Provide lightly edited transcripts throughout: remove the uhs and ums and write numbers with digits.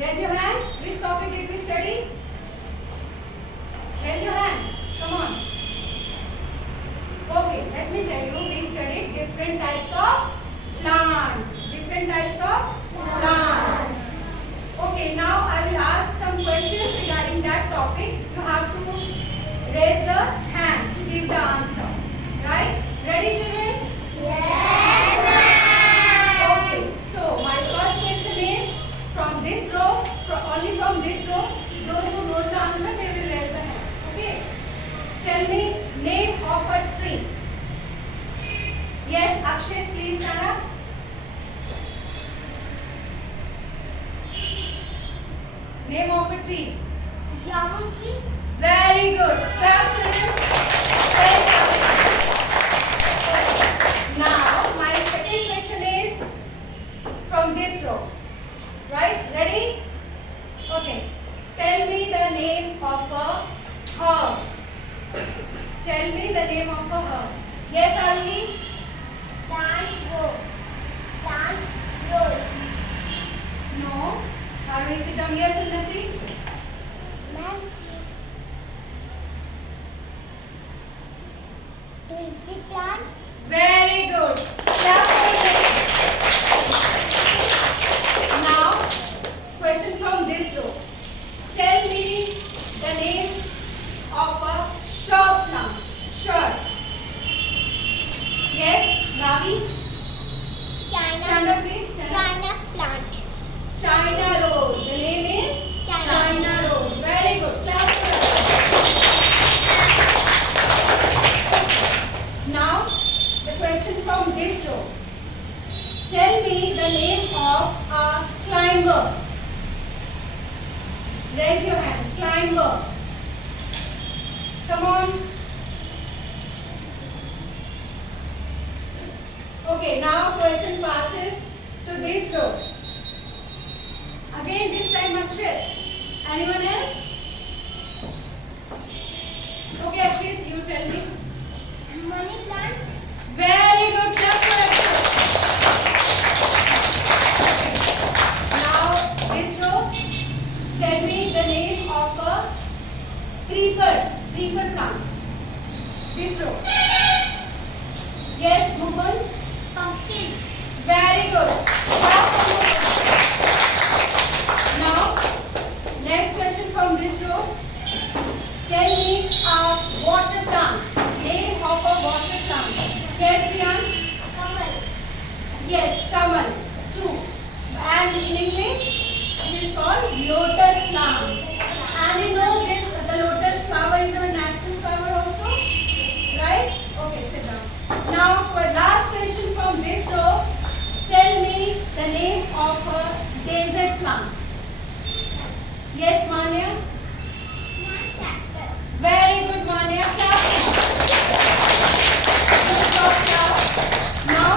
Raise your hand. Which topic did we study? Raise your hand. Come on. Okay, let me tell you, we studied different types of plants. Different types of plants. Okay, now I will ask some questions regarding that topic. You have to raise the hand to give the answer. Right? Ready, children? Yes, okay, so my first question is from this row, only from this row. Those who knows the answer, they will raise the hand. Okay? Tell me name of a tree. Yes, Akshay, please stand up. Name of a tree. Jamun tree. Very good. Clap, children. Very good. Now, my second question is from this row. Right? Ready? Okay. Tell me the name of a herb. Tell me the name of a herb. Yes, Aruni? Plant rose. Plant rose. No. Aruni, sit down. Yes, Unnati? Ma'am. Tulsi plant. Very good. Clap for Unnati. Now, question from this row. Tell me the name of a shrub plant. Shrub. Yes, Ravi? Stand up, please. Stand up. China plant. China rose. The name is China. rose. Very good. Clap for it. Now, the question from this row. Tell me the name of a climber. Raise your hand. Climber. Come on. Okay, now question passes to this row. Again, this time Akshay. Anyone else? Okay, Akshay, you tell me. Money plant. Very good. Clap for Akshay. Now, this row. Tell me the name of a creeper plant. This row. Yes, Mugun. Pumpkin. Very good. Clap for Mugun. Now, next question from this row. Tell me a water plant. Name of a water plant. Yes, Priyansh? Kamal. Yes, Kamal. True. And in English, it is called lotus plant. And you know this, the lotus flower is our national flower also? Right? Okay, sit down. Now, for last question from this row, tell me the name of a desert plant. Yes, Manya? Cactus. Very good, Manya. Clap. Good job, class. Now,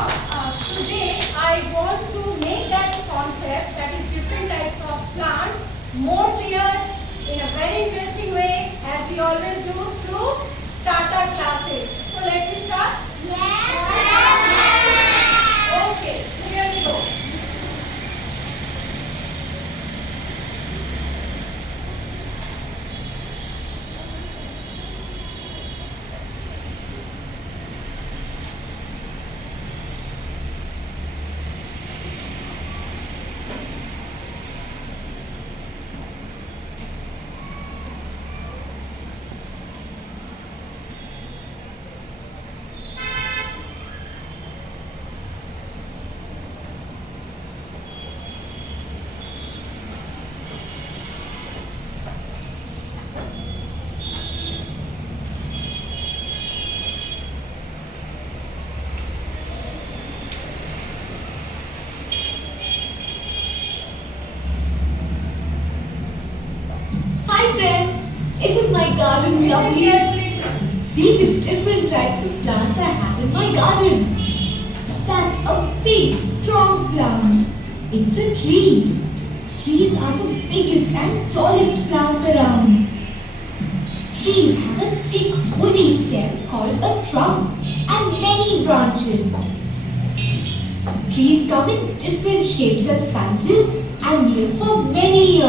today I want to make that concept, that is different types of plants, more clear in a very interesting way, as we always do through Tata classes. So let me start. Yes. Okay, here we go. Hi friends, isn't my garden lovely? See the different types of plants I have in my garden. That's a big, strong plant. It's a tree. Trees are the biggest and tallest plants around. Trees have a thick woody stem called a trunk and many branches. Trees come in different shapes and sizes and live for many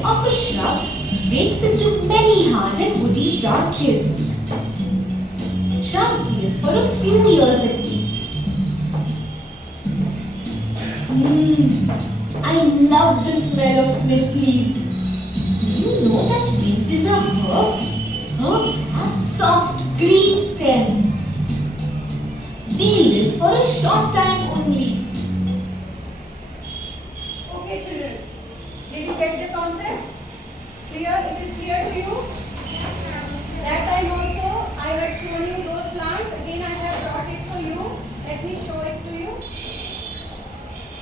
stem of a shrub breaks into many hard and woody branches. Shrubs live for a few years at least. I love the smell of mint leaf. Do you know that mint is a herb? Herbs have soft green stems. They live for a short time only. Okay, children. Did you get the concept? Clear? It is clear to you? That time also I had shown you those plants. Again I have brought it for you. Let me show it to you.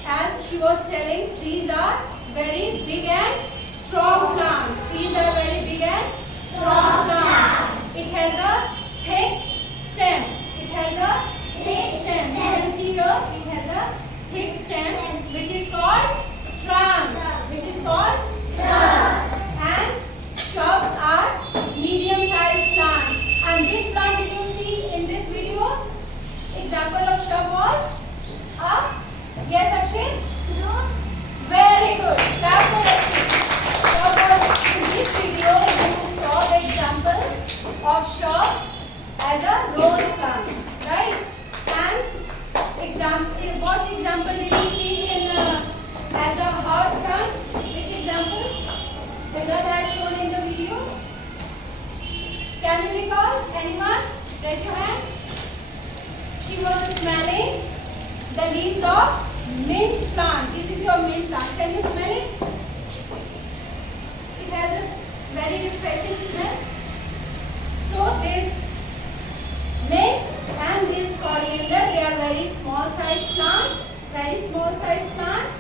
As she was telling, trees are very big and strong plants. Trees are very big and strong plants. It has a thick stem. It has a thick stem. You can see here it has a thick stem which is called trunk. Which is called trunk. And shrubs are medium-sized plants. And which plant did you see in this video? Example of shrub was a yes, Akshay? Very good. Clap for Akshay. So in this video, you saw the example of shrub as a rose plant, right? And what example did you see in as a heart plant? Which example? The girl has shown in the video. Can you recall? Anyone? Raise your hand. She was smelling the leaves of mint plant. This is your mint plant. Can you smell it? It has a very refreshing smell. So this mint and this coriander, they are very small size plant. Very small size plant.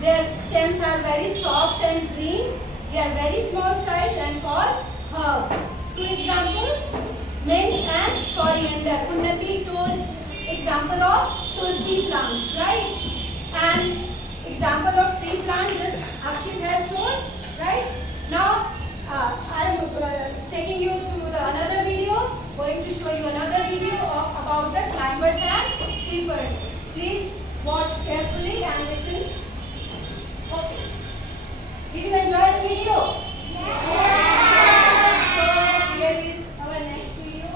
Their stems are very soft and green. They are very small size and called herbs. Two example, mint and coriander. Unnati told example of tulsi plant, right? And example of tree plant, just Akshit has told, right? Now I am taking you to another video, going to show you another video about the climbers and creepers. Please watch carefully and listen. Okay. Did you enjoy the video? Yes. So here is our next video.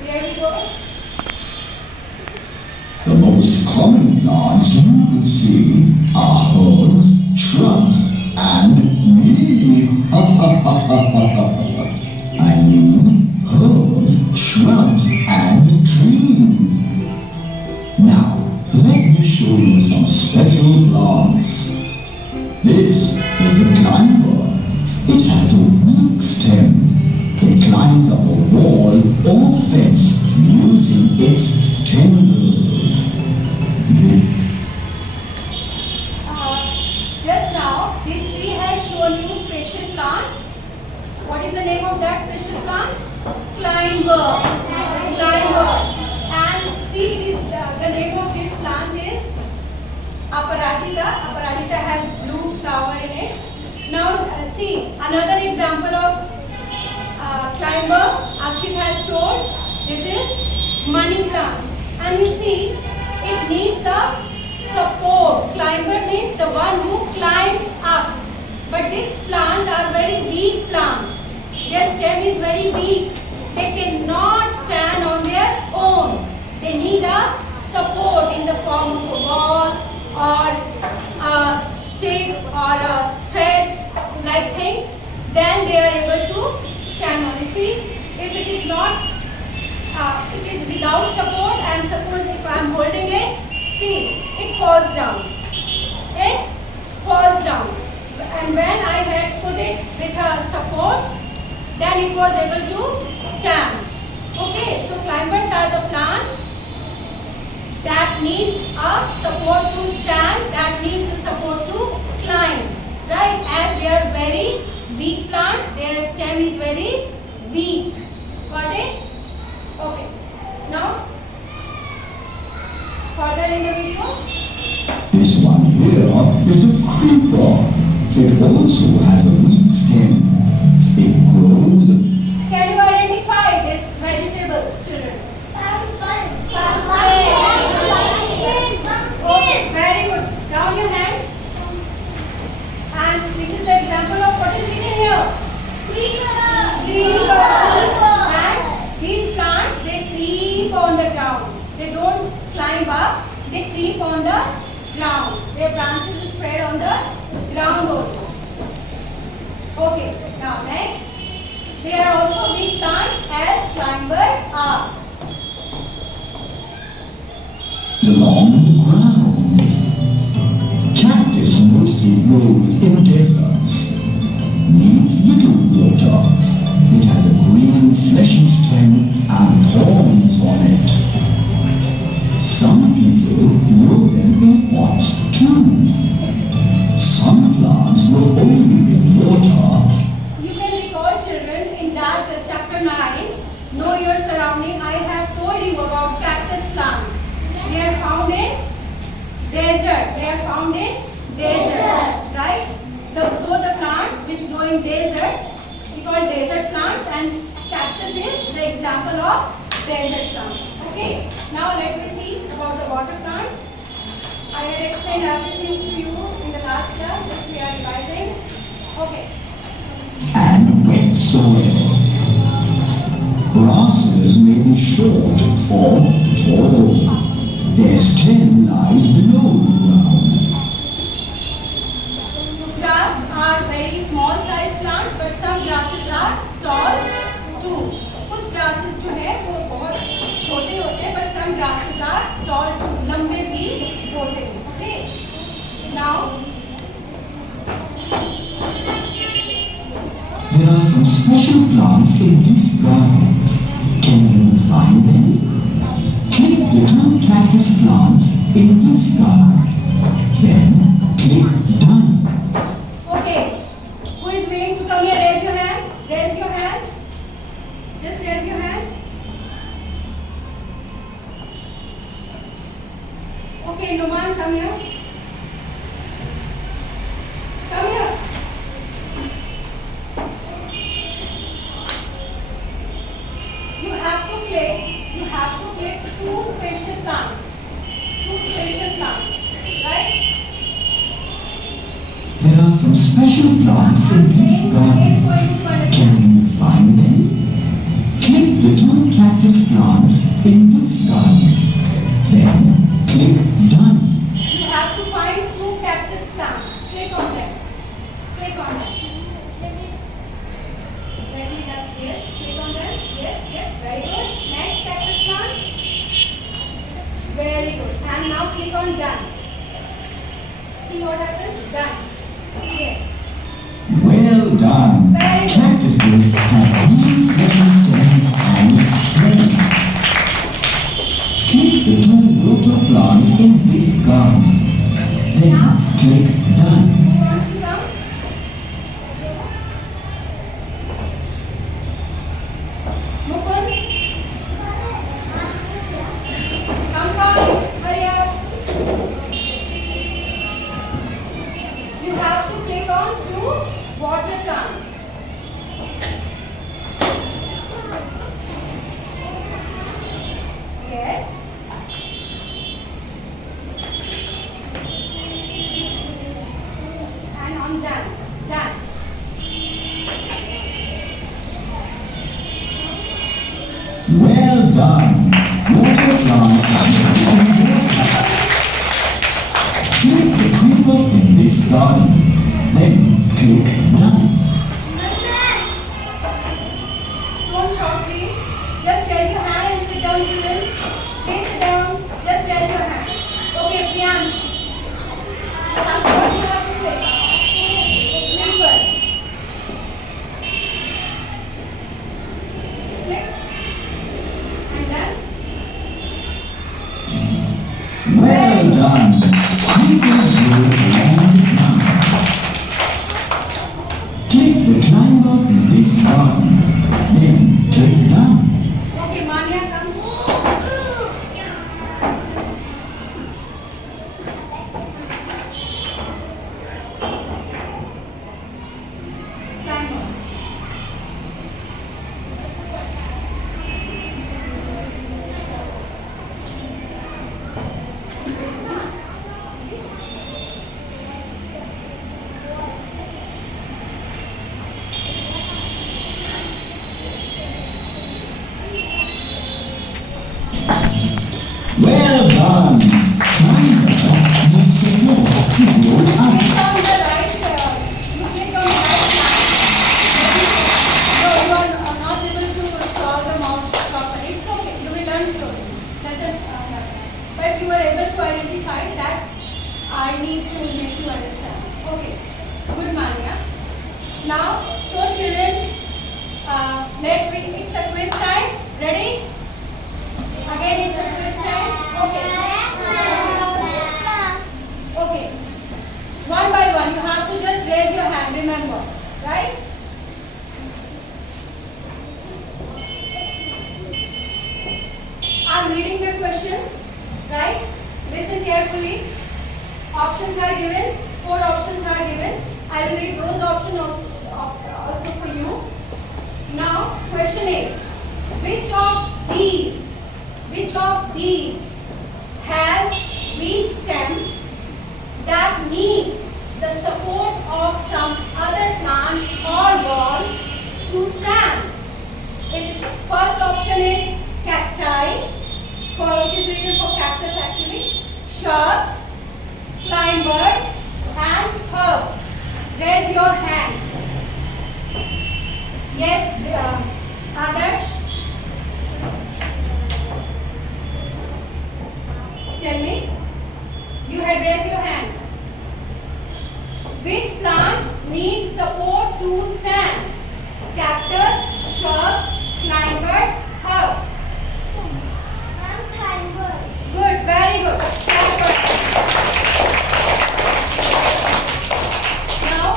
Here we go. The most common plants you will see are herbs, shrubs, and me. I mean herbs, shrubs, and trees. Now, let me show you some special plants. This is a climber. It has a weak stem. It climbs up a wall or fence using its tendrils. Just now, this tree has shown you special plant. What is the name of that special plant? Climber. Climber. And see, it is the name of this plant is Aparajita. Aparajita has blue flower in it. Now, see another example of climber. Akshit has told this is money plant. And you see, it needs a support. Climber means the one who climbs up. But these plants are very weak plants. Their stem is very weak. They cannot stand on their own. They need a support in the form of a ball or a stick or a thread like thing. Then they are able to stand on. You see, if it is not, it is without support, and suppose if I am holding it, see, it falls down. It falls down. And when I had put it with a support, then it was able to stand. Okay, so climbers are the plant that needs a support to stand, that needs also has a weak stem. It grows. Can you identify this vegetable, children? Okay, very good. Down your hands. And this is the example of what is written here. Green color. And these plants, they creep on the ground. They don't climb up. They creep on the ground. Their branches is spread on the ground only. Okay, now next. They are also big plants as climber are. Along the ground. Cactus mostly grows in deserts. Needs little water. It has a green fleshy stem and thorns on it. Some people grow them in pots too. Some plants grow only in water. You can recall, children, in that chapter 9, Know Your Surrounding, I have told you about cactus plants. They are found in desert. They are found in desert, right? So the plants which grow in desert, we call desert plants, and cactus is the example of desert plant. Okay. Now let me see about the water plants. I had explained everything to you in the last class. Just we are revising. Okay. And wet soil. Grasses may be short or tall. Their stem lies below the ground. Grass are very small size plants, but some grasses are tall too. कुछ grasses जो है वो बहुत छोटे होते हैं, but some grasses are tall too. लंबे भी होते हैं. Okay. Now There are some special plants in this garden. Can you find them? Click the two cactus plants in this garden. Then click Done. okay. Who is willing to come here? Raise your hand. Raise your hand. Just raise your hand. Okay, Numan, come here. Come here. You have to click two special plants. Two special plants, right? There are some special plants in this garden. Can you find them? Click the two cactus plants in this garden. Then click Done. You have to find two cactus plants. Click on them. Click on them. Let me have, yes, click on them. Yes, very good. Next cactus plant. Very good. And now click on Done. See what happens? Done. Yes. Well done. Very good. Cactuses have green fleshy stems and thorns. Click the two water plants in this garden. Then click Done. Who wants to come? Mukund? Come forward. Hurry up. You have to click on two water plants. Yes. And on Done. Done. Well done. Water plants are growing water. Click the creeper in this garden. Then click Done. Don't shout, please. Just raise your hand and sit down, children. Please sit down. Just raise your hand. Okay, Priyansh. Now, what you have to click? Creeper. Click. And then Well done. Creepers grow along the ground. Now, so children, it's a quiz time. Ready? Again, it's a quiz time. Okay. Okay. One by one, you have to just raise your hand. Remember, right? I'm reading the question, right? Listen carefully. Options are given. 4 options are given. I will read those options also for you. Now, question is, which of these has weak stem that needs the support of some other plant or wall to stand? First option is cacti. It is written for cactus actually. Shrubs, climbers, and herbs. Raise your hand. Yes, Adarsh. Tell me. You had raised your hand. Which plant needs support to stand? Cactus, shrubs, climbers, herbs. Good, very good. Now,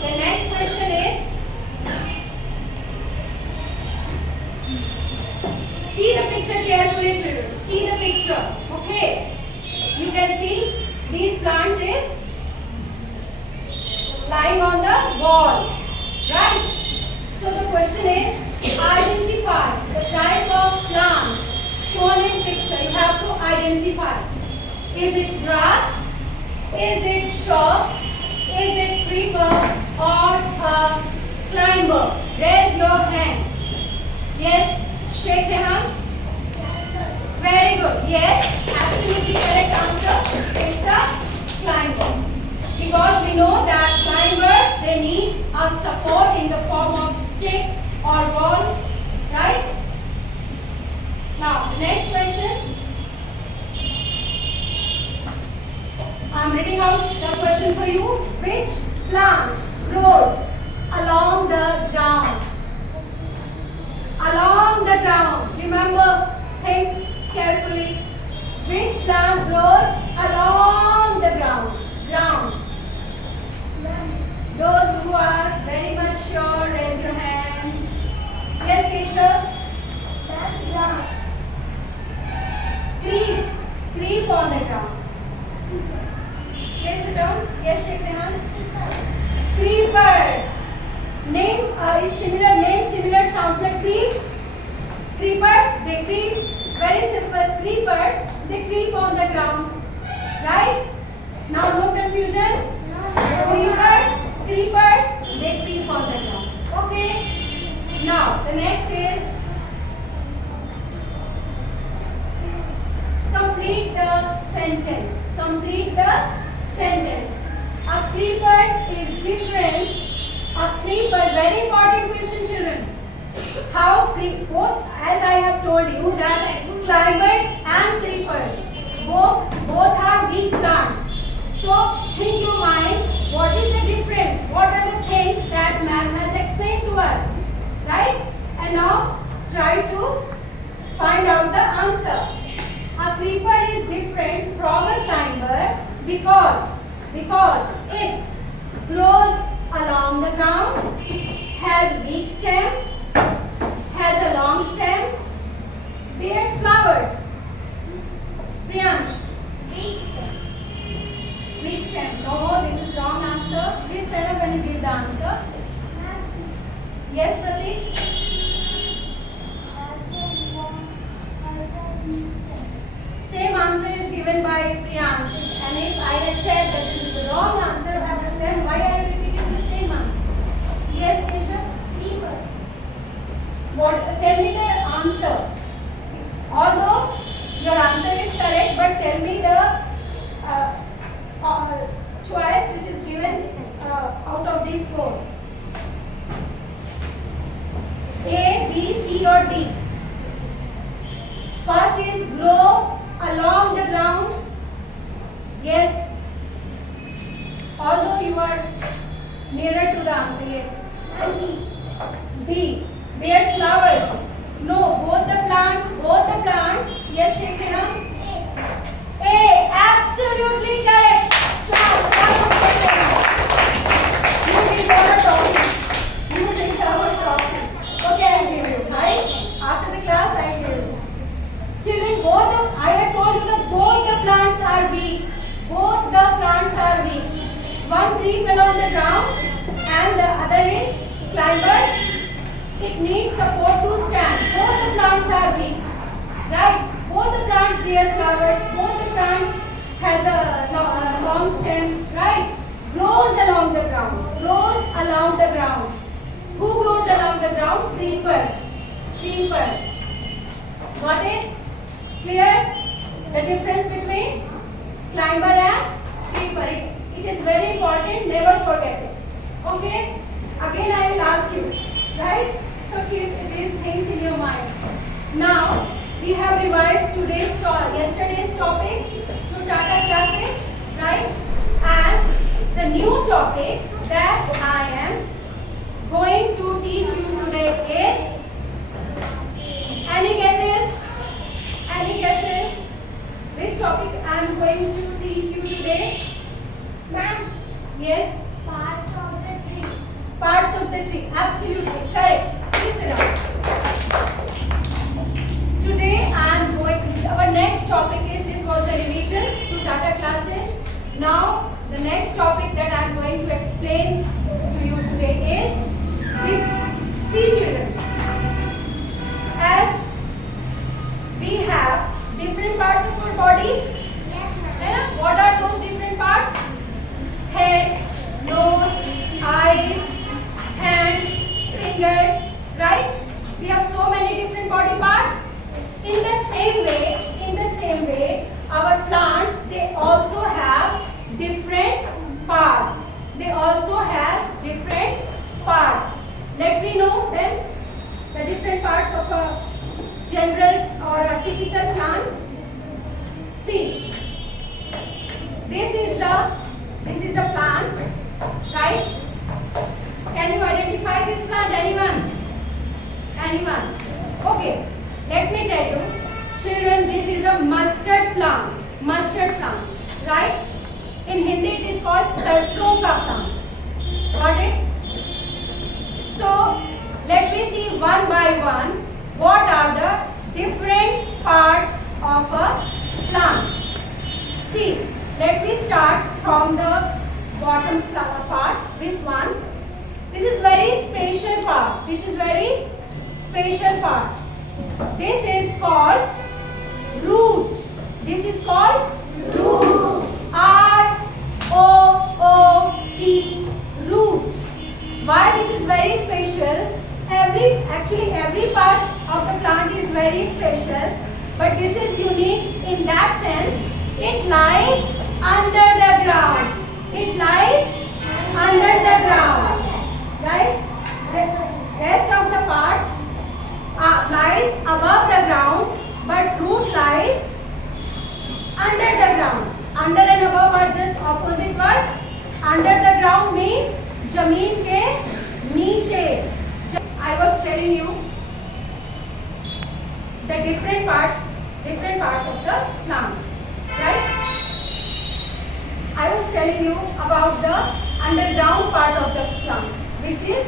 the next question is, see the picture carefully, children. See the picture. Okay. You can see these plants is lying on the wall. Right? So the question is, identify the type of plant shown in picture. You have to identify. Is it grass? Is it shrub? Is it creeper or a climber? Raise your hand. Yes, shake the hand. Very good. Yes, absolutely correct answer. It's a climber. Because we know that climbers, they need a support in the form of stick or wall. Right? Now, the next question. I'm reading out the question for you. Which plant grows along the ground? Along the ground. Remember, think carefully. Which plant grows along the ground? Those who are very much sure, raise your hand. Yes, Keshav? Creep on the ground. Yes, sit down. Yes, shake the hand. Creepers. Name is similar. Name similar. Sounds like creep. Creepers. They creep. Very simple. Creepers. They creep on the ground. Right? Now, no confusion. Creepers. They creep on the ground. Okay. Now, the next is. Complete the sentence. Complete the sentence. A creeper is different. A creeper, very important question, children. How both, as I have told you, that climbers and creepers both are weak plants. So think your mind, what is the difference? What are the things that ma'am has explained to us, right? And now try to find out the answer. A creeper is different from a climber because it grows along the ground, has weak stem, has a long stem, bears flowers. Priyansh. Weak stem. No, this is wrong answer. Please stand up when you give the answer. Yes, Pratik? Same answer is given by Priyansh. And if I had said that this is the wrong answer, then why are you repeating the same answer? Yes, Keshav? Tell me the answer. Although your answer is correct, but tell me the choice which is given out of these 4. A, B, C or D. First is grow along the ground. Yes. Although you are nearer to the answer, yes. B. Bears flowers. No, both the plants. Yes, Shekhina. A. Absolutely correct. Ciao. You deserve a trophy. Okay, I'll give you. Right? After the class, I'll give you. Children, I had told you that both the plants are weak. One tree fell on the ground and the other is climbers. It needs support to stand. Both the plants are weak. Right? Both the plants bear flowers. Both the plant has a long stem. Right? Grows along the ground. Who grows along the ground? Creepers. Got it? Clear? The difference between climber and creeper. It is very important. Never forget it. Okay? Again I will ask you. Right? So keep these things in your mind. Now we have revised yesterday's topic to Tata Classic. Right? And the new topic that I am going to teach you today is, any guesses? Which topic I am going to teach you today? Ma'am, Yes? parts of the tree. Parts of the tree. Absolutely correct. Please sit down. Today our next topic is, this was the revision to Tata Classes. Now the next topic that I am going to explain to you today is, see children, as we have different parts of our body. Yes, ma'am. What are those different parts? Head, nose, eyes, hands, fingers, right? We have so many different body parts. In the same way, our plants, they also have different parts. Let me know then the different parts of a general or a typical plant. See, this is a plant, right? Can you identify this plant? Anyone? Okay, let me tell you, children, this is a mustard plant, right? In Hindi it is called sarson ka plant. Got it? So let me see one by one what are the different parts of a plant. See, let me start from the bottom part, this one. This is very special part. This is called root. R-O-O-T, root. Why this is very special? Every part of the plant is very special, but this is unique in that sense. It lies under the ground. Right? The rest of the parts lies above the ground, but root lies under the ground. Under and above are just opposite words. Under the ground means जमीन के नीचे. I was telling you the different parts of the plants, right? I was telling you about the underground part of the plant, which is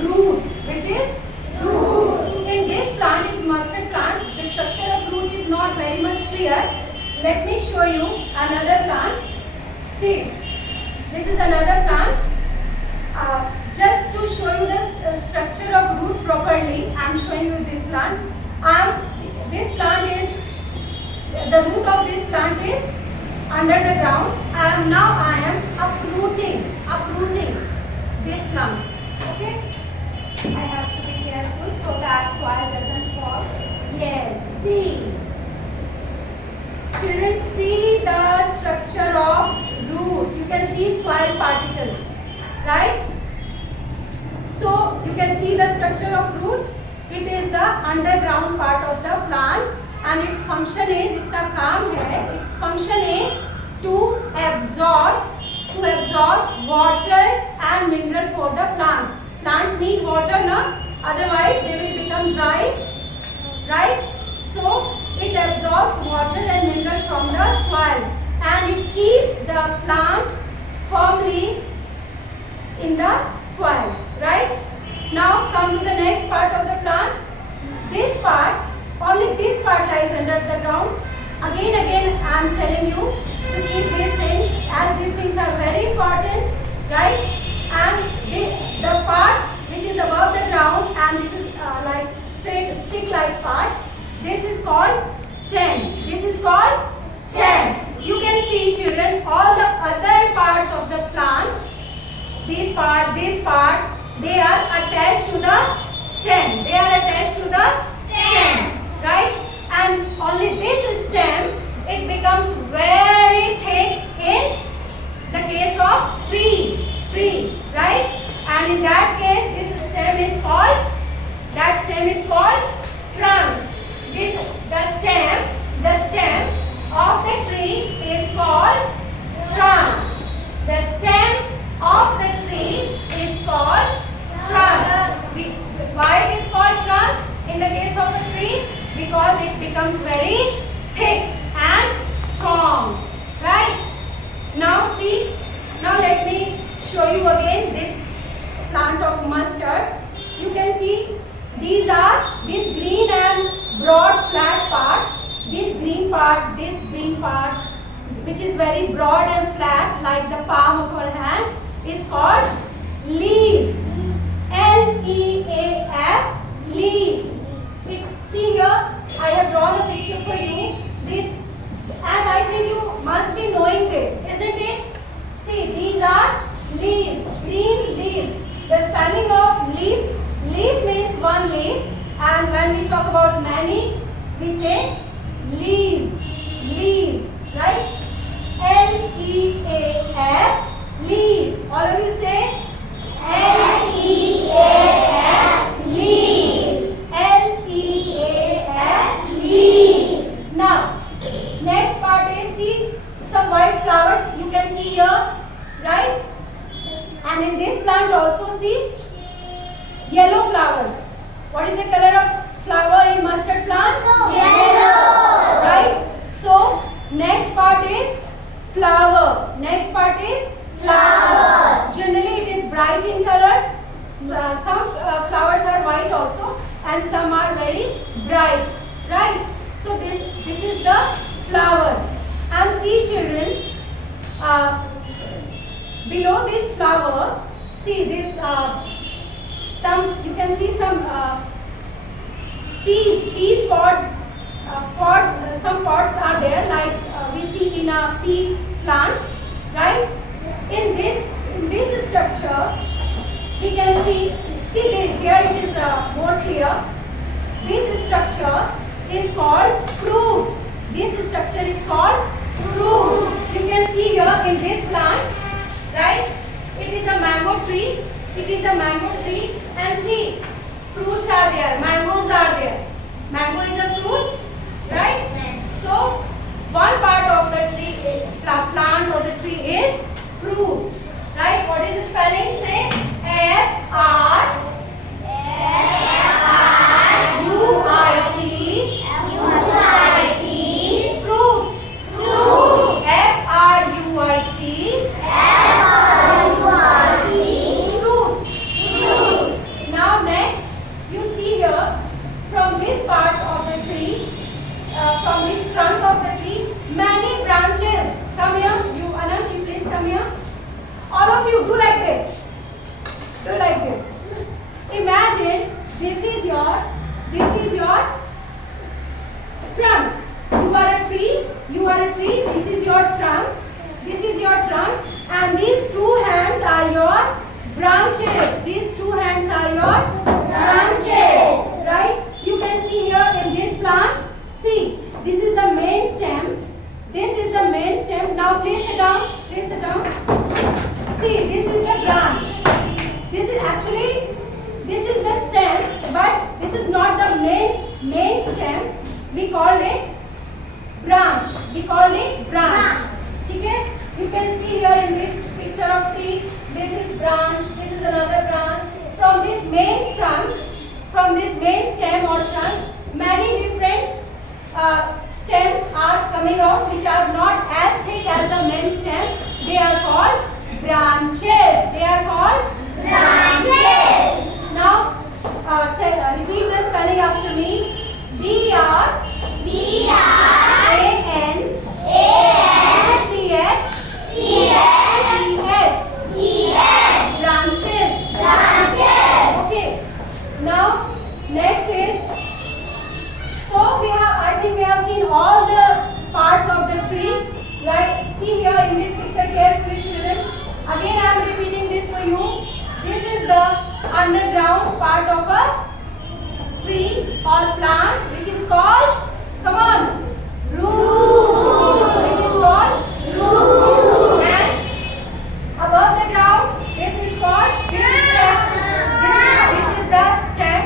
root. In this plant is mustard plant. The structure of root is not very much clear. Let me show you another plant. See, this is another plant. Just to show you the structure of root properly, I am showing you this plant. The root of this plant is under the ground. Now I am uprooting this plant. Okay? I have to be careful so that soil doesn't fall. Yes, see. Children, see the structure of root. You can see soil particles, right? So you can see the structure of root. It is the underground part of the plant, and its function is, इसका काम है, its function is to absorb water and mineral for the plant. Plants need water, no? Otherwise they will become dry, right? So it absorbs water and mineral from the soil and it keeps the plant firmly in the soil, right? Now come to the next part of the plant. This part, only this part lies under the ground. Again I am telling you to keep these things, as these things are very important, right? And the part which is above the ground and this is like straight stick-like part, this is called stem. This is called stem. You can see, children, all the other parts of the plant, this part, they are attached to the stem. They are attached to the stem, right? And only this stem, it becomes very thick in the case of tree, right? And in that case, this stem is called trunk. The stem of the tree is called trunk. The stem of the tree is called trunk. Why it is called trunk in the case of a tree? Because it becomes very thick and strong, right? Now see, now let me show you again this plant of mustard. You can see these are this green and broad flat part, this green part, which is very broad and flat like the palm of our hand, is called leaf. L-E-A-F, leaf. See here, I have drawn a picture for you. This, and I think you must be knowing this, isn't it? See, these are leaves, green leaves. The spelling of leaf means one leaf, and when we talk about many, we say leaves, right? L-E-A-F, leaf. All of you say L-E-A-F, leaf. L-E-A-F, leaf. Now, next part is, see, some white flowers you can see here, right? And in this plant also see yellow flowers. What is the color of flower in mustard plant? Yellow. Right? So, next part is flower. Generally it is bright in color. Some flowers are white also and some are very bright. Right? So, this is the flower. And see, children, below this flower, see this, you can see some peas pods, some pods are there like we see in a pea plant, right? In this structure, we can see here it is more clear. This structure is called fruit. This structure is called fruit. You can see here in this plant, right? It is a mango tree. And see, fruits are there, mangoes are there. Mango is a fruit, right? So, one part of the tree, plant or the tree is fruit, right? What is the spelling? Say F-R-U-I-T, fruit. F-R-U-I-T, fruit. Now next, you see here, from this part of the tree, from this trunk of the tree, many branches. Come here, you Anand, you please come here. All of you do like this. Imagine this is your trunk. You are a tree. This is your trunk, and these two hands are your branches. Right? You can see here in this plant. See, this is the main stem. Now place it down. See, this is the branch. This is the stem, but this is not the main stem. We called it branch. Okay? You can see here in this picture of tree, this is branch, this is another branch. From main trunk, from this main stem or trunk, many different stems are coming out which are not as thick as the main stem. They are called branches. They are called branches. Now, repeat the spelling after me. B-R-A-N-C-H-E-S. Branches. Okay. Now, next is, I think we have seen all the parts of the tree. Right? See here in this picture carefully, children. Again, I am repeating this for you. This is the underground part of a tree or plant, which is called, come on, root. Which is called root. And above the ground, this is called, this is stem. This is the stem.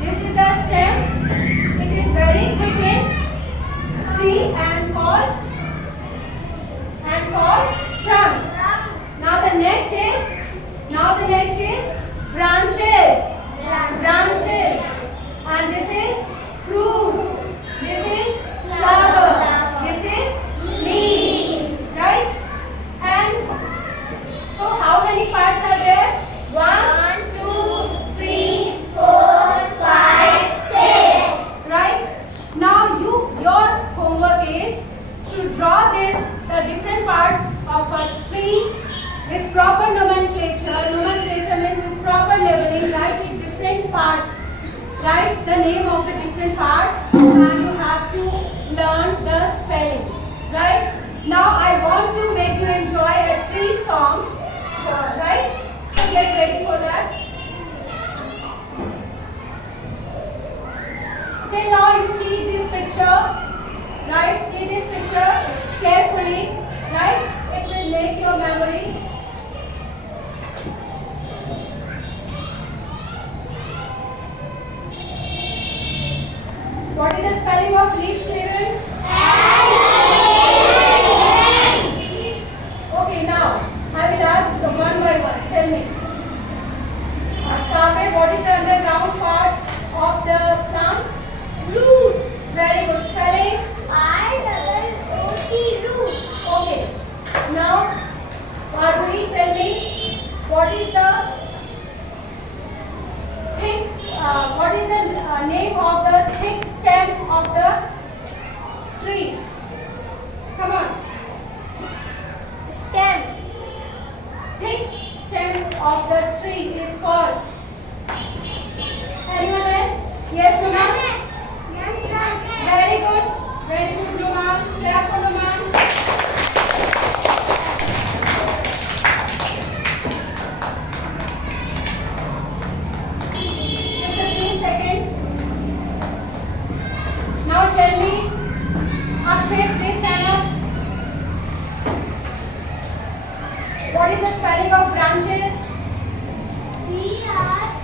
This is the stem. It is very thick in tree and called trunk. Now the next is branches. Branches. And this is fruit. This is flower. This is leaf. Right? And so how many parts are there? 1, 2, 3, 4, 5, 6. Right? Now your homework is to draw the different parts of a tree with proper nomenclature. Nomenclature means with proper labeling, right? With different parts. Write the name of the different parts and you have to learn the spelling. Right? Now I want to make you enjoy a tree song. Right? So get ready for that. Till now you see this picture. Right? See this picture carefully. Right? It will make your memory. What is the spelling of leaf, children? Okay, now I will ask one by one. Tell me. Kaveh, what is the underground part of the plant? Root. Very good. Spelling? R-O-O-T, root. Okay. Now, Arvi, tell me what is the name of the thick stem of the tree? Come on. Stem. Thick stem of the tree is called. Anyone else? Yes, Numan? Very good. Very good, Numan. Clap for Numan. Just a few seconds. Now tell me, Akshay, please stand up. What is the spelling of branches? B-R-A-N-C-H-E-S.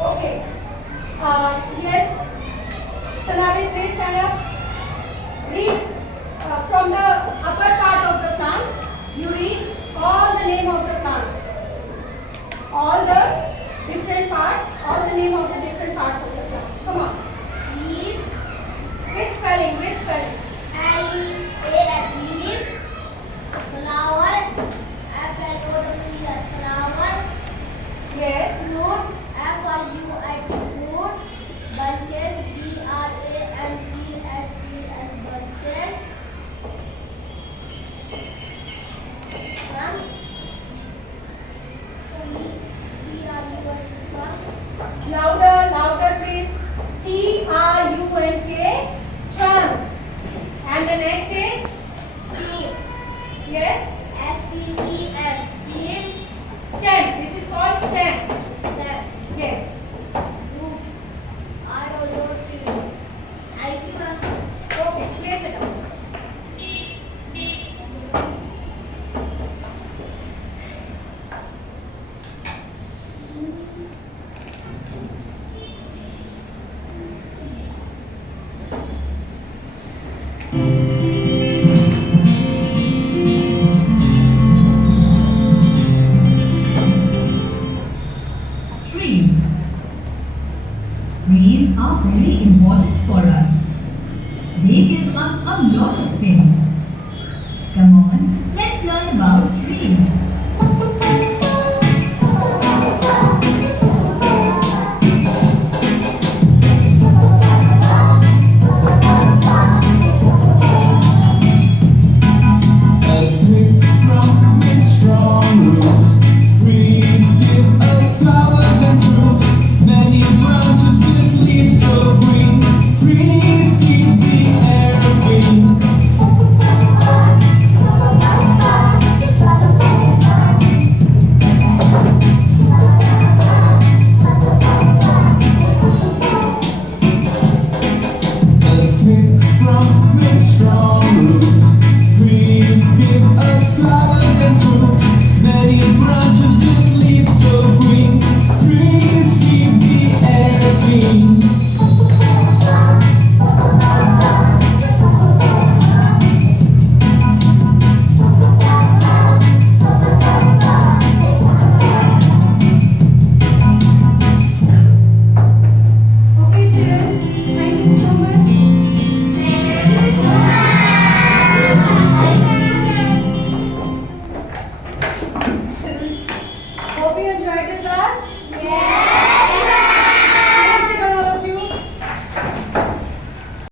Okay. Yes. Sanavi, please stand up. Read from the upper part of the plant. You read all the name of the plants. All the different parts. All the name of the different parts of the plant. Come on. Leaf. Which spelling? Which spelling? L-E-A-F, leaf. Flower. F-L-O-W-E-R, flower. Yes. Fruit. F-R-U-I-T, fruit. Bunches. B-R-A-N-C-H-E-S, bunches. Trunk. T-R-U-N-K, trunk. Louder, louder, please. T-R-U-N-K, trunk. And the next is? Stem. Yes. S-T-E-M, stem. Stem. This is called stem. Stem. Yes. Root. R-O-O-T. Thank you, ma'am. Okay, place it down. on